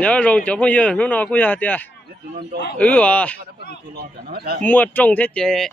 nhớ rồi chỗ bây giờ nó cũng giờ tiệt mua trồng thế chế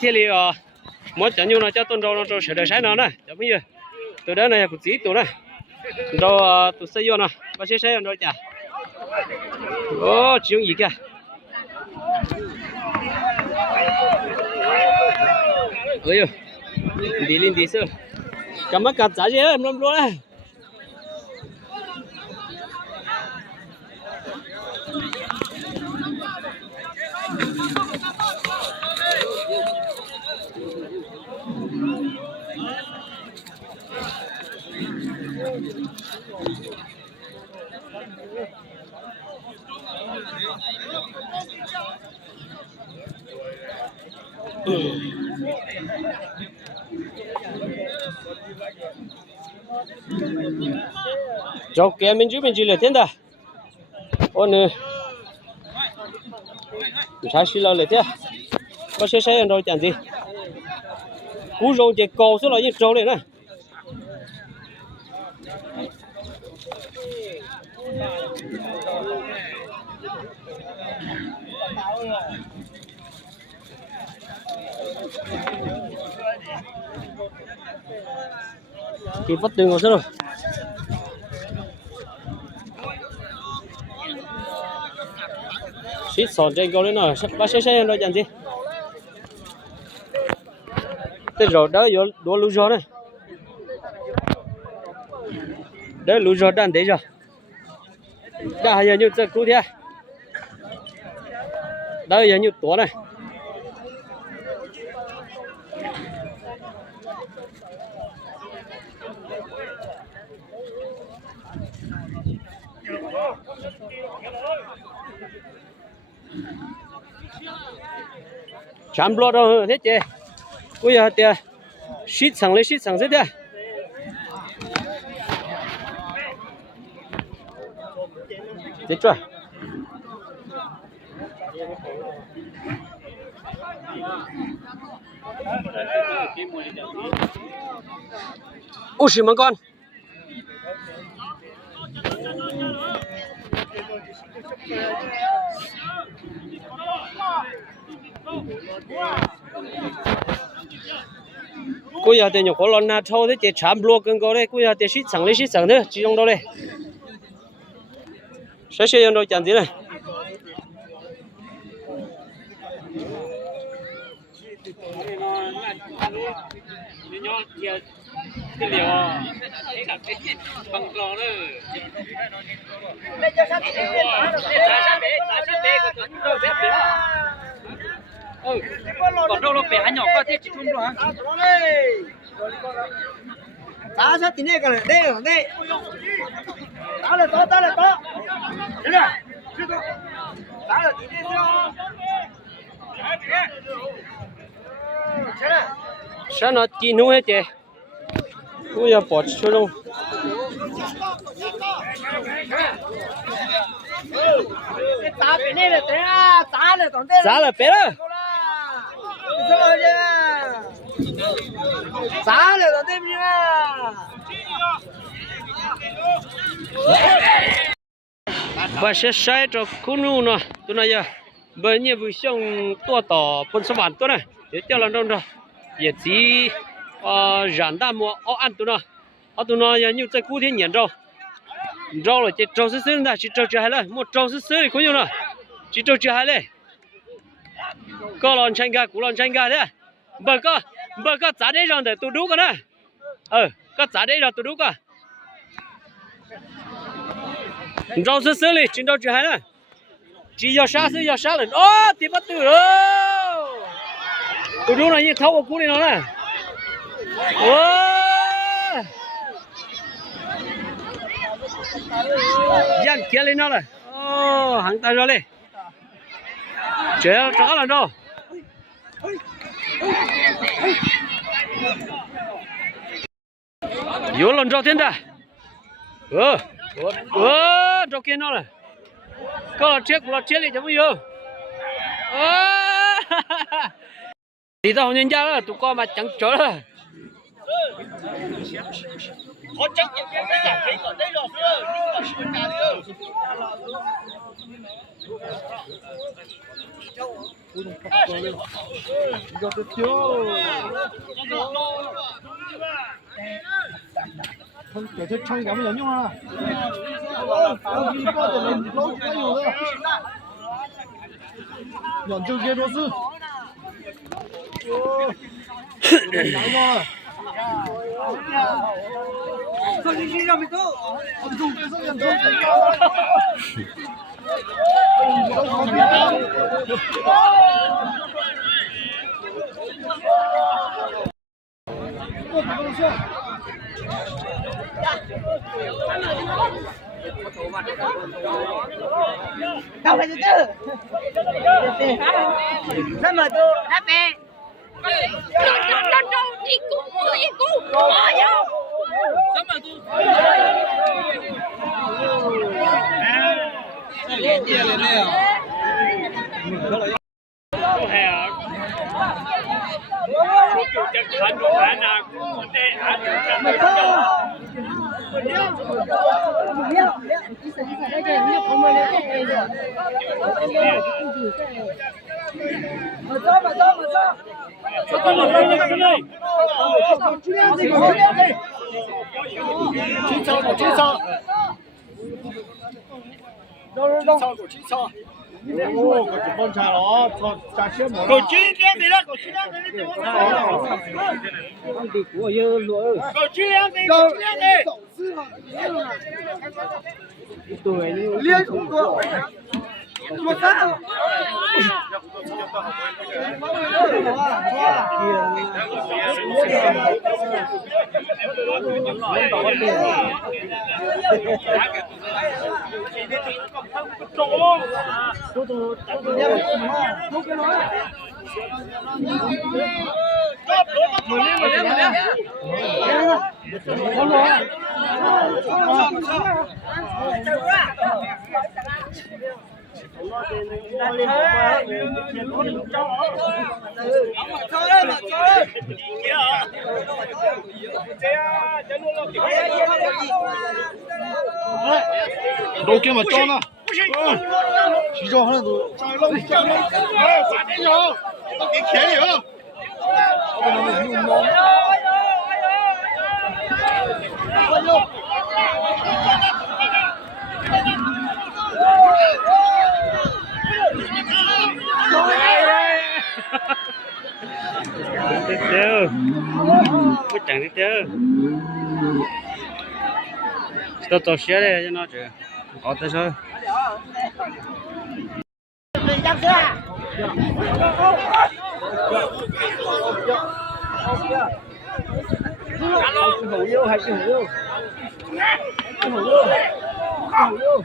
thế li mua cho nhiều nó cho tôn nó cho sửa đời sáng nó nè chỗ bây giờ từ đó này cũng chỉ tụi này rồi tụi xây vô nè có xe rồi chả chuyện gì kìa ơi đi lên đi sơ cầm mắt cặp giá gì em làm luôn đấy cho kẻ mình chỉ là thế đó ôn nữa sai xí lâu lại thế có xe rồi chẳng gì cú rong chỉ cầu số là như trâu này nè thì bắt đường rồi rồi xít sòn trên câu đấy nè ba xe rồi chẳng gì thế rồi đó vô đua lú gió này đấy lú gió đàn đấy rồi đã giờ như cú thế đây giờ như tổ này chạm lót đâu thế chứ bây giờ thì shit sang thế đấy thế chưa ôi xì mà con cô giờ thì nhiều khó lon na thâu thế chỉ chạm lúa cưng cô đấy cô giờ thì shit sang thế chỉ trong đâu đây sẽ xây đâu chẳng gì này còn đâu nó bẻ nhỏ qua thế chỉ thun rồi giá sát tí này cái này đây tá là to thế này tá là tí này sao nó chín nuôi hết chứ bây giờ bỏ cho luôn tá bên này là thế giá là bé đó giá là tao thêm nha và sẽ sai cho khu nu nè tôi nói giờ bởi như vừa xong tua tỏ phân số bản tôi này để cho lần đâu rồi也chỉ rắn đa mua ăn tôi nói như在古天年rau là chỉ rau sứ là chỉ rau chả là một rau sứ thì có nhiều nè chỉ rau chả là có lon chanh gà củ lon chanh gà thế bờ có giá đấy rồi để tôi đúc cái nè có giá đấy rồi tôi đúc à rau sứ thì chỉ rau chả là chỉ giờ sát lên thì bắt từ tôi đúc này như thâu của cú này nó nè dàn kia lên nó này hàng tay rồi lên chế cho lần đâu vô lần đầu tiên đây đầu kia nó này có chiếc này chẳng bao nhiêu thì tao không nhận ra là tụi con mà chẳng chở rồi họ chắc chắn cái giảm thấy còn đây rồi nhưng mà sự trả lời 이거 됐죠. 저 청이 가면 연용하나? 여기 이거는 로즈가有的. 연중 개로스. 선생님 좀 또. 엄청 배송 연중. đâu phải từ từ sao mà tôi hát về đâu đi cứu mua gì cứu bỏ vô sao mà tôi lên kia lên đây à? Ồ, có chụp con trà đó, trà chiếc một. Cổ chi em thì đó, cổ chi em thì đó. Con thì của dơ lúa. Cổ chi em thì, cổ chi em thì. Tuổi liên không có. Một sao? Đâu kia mà cho nó. Chỉ cho hắn rồi. Trời lông. Phạt đi rồi. Cái khé gì không? Cái nó mình nhung món. Tiếp theo bước chẳng tiếp theo tôi tổ xe đây cho nó chứ có tới thôi hủ yêu hay hủ yêu? Hủ yêu. Hủ yêu.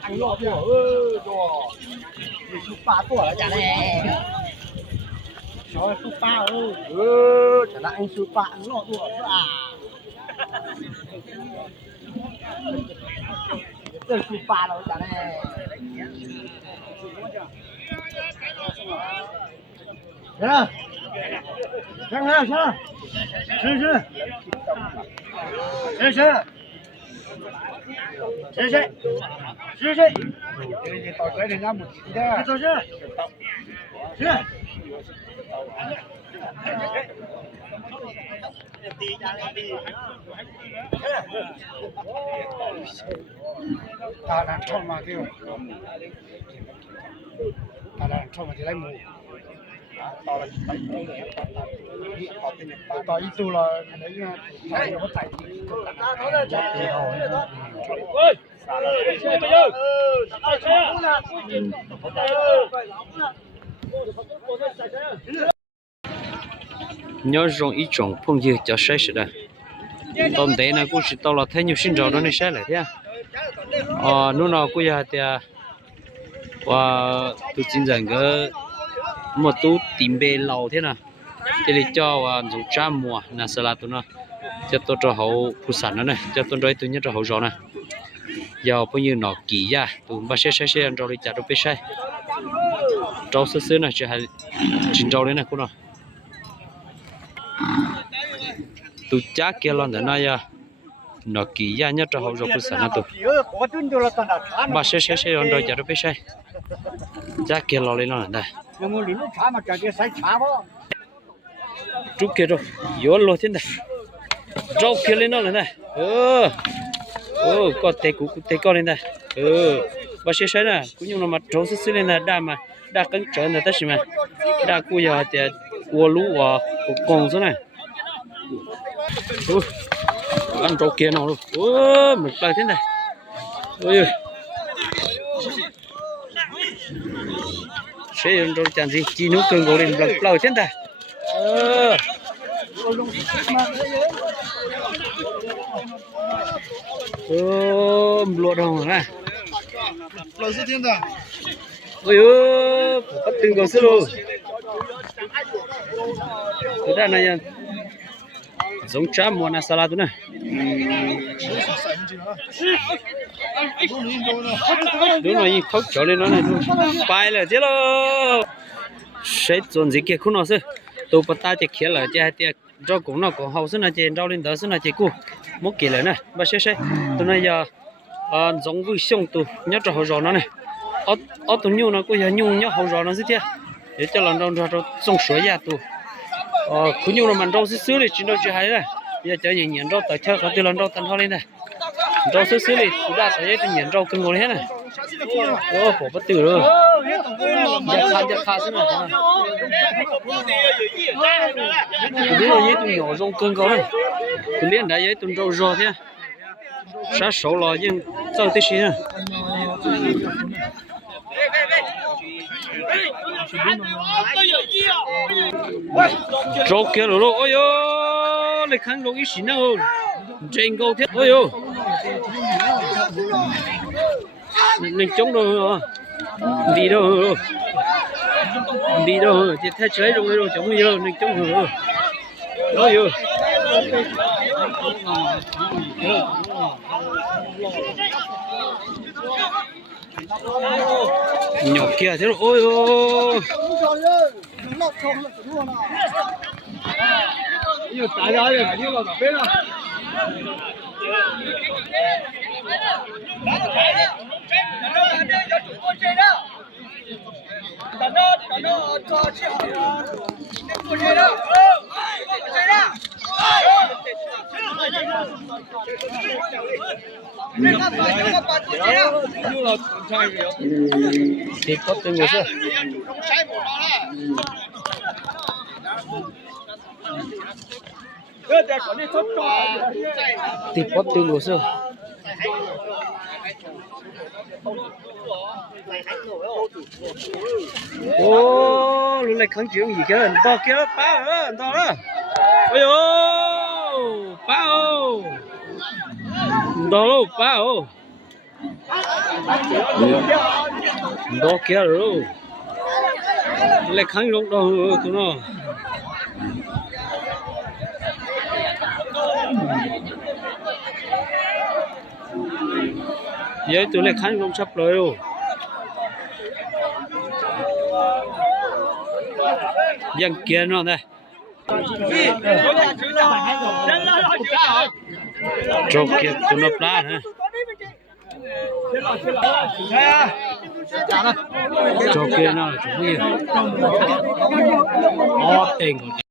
Anh lọ của đồ số 3 tuổi chả này số 3 chả là anh số 3 lọ tuổi à tên số 3 đâu chả này thế nào xem nào xem Xe. Cái tỏi cái này ra một tí đó. Xe. Ta đang trong mà kêu. Ta đang trong mà thì lấy mù. Tỏi ít tu là cái đấy tỏi nó tẩy. nhớ rong ít trồng phong gì cho sai sự đây tôm té này cũng chỉ tao là thấy nhiều sinh trào đó này sai lại thế nó nào cũng giờ thì và tôi chính rằng cái một tú tìm bề lầu thế nào thì để cho dùng cha mùa là sao là tụi nó cho tôi cho hậu phụ sản nó này cho tôi nói tôi nhớ cho hậu rõ này giờ bao nhiêu nó kỳ ra tụi ba sẽ ăn rau đi chả đâu biết sai rau sữa này chỉ hay chín rau đấy này cô nào tụi cha kia lần nữa này nó kỳ ra nhất cho hậu rau phụ sản nó tụi ba sẽ ăn rau chả đâu biết sai cha kia lo lên nó này chút kia rồi vô lo thế này rau kia lên nó này có té con lên này và sẽ nè cũng như là mặt rau sữa lên này đa cứng trở này tất mà đa cua giờ thì cua lú và con số này ăn rau kia nào luôn mình bay thế này sẽ ăn rau chăn gì chi nước cơm gạo lên lâu thế này lụa đâu hả? Lụa sữa thiên da. Ôi ơi, bắt từng con sữa luôn. Thế đây này, giống chả mua na salad nữa. Đúng rồi, khóc trở lên nó này luôn. Bài là thế lo. Sẽ chọn gì kia không nó sữa. Tôi bắt ta chỉ kia là chỉ hay rau cũng nó còn hậu sữa này chỉ rau lên đó sữa này chỉ cũ. Một kỳ lại này, bà sẽ. Tôi này giờ giống với xong tôi nhớ cho hậu rõ nó này. Ở tụi nhau nó có giờ nhung nhớ hậu rõ nó gì thế? Để cho lần đầu xong sửa ra tôi. Cứ nhau là mình rau sữa thì chỉ đâu chỉ hay đấy. Bây giờ cho nhìn rau tại theo cái lần đầu tan hoa lên này. Rau sữa thì chúng ta sẽ thấy nhìn rau cưng ngồi hết này. Phổ bất tử rồi. Giờ khá thế này. Bây giờ tụi nhỏ rau cưng có này. Tụi liên đã tụi rau rò thế. Sát số lo nhưng sao thế xí nè. Rau kia rồi, ôi ơi, lại khăn rau ít xí nào, trên câu thế, ôi ơi, mình chống đâu, đi đâu, thì thay trái rồi, chống bây giờ mình chống rồi, ôi ơi. Nhỏ kia thế rồi, ôi ôi. Nhiều tái ra rồi, nhiều vào cả bên rồi. Thì có từng người sao? Thì có từng người sao? Ô, lúc này kháng chịu gì kia, to kia phá rồi, to đó. Ôi ô, phá ô, to luôn, phá ô. Đó kia rồi, lại kháng rộng đâu tụi nó. Vậy tụi lại kháng rộng sắp rồi rồi. Dân kia nó đây. Trâu kia tụi nó plá hả? Cho kia nó là chỗ kia. Tiền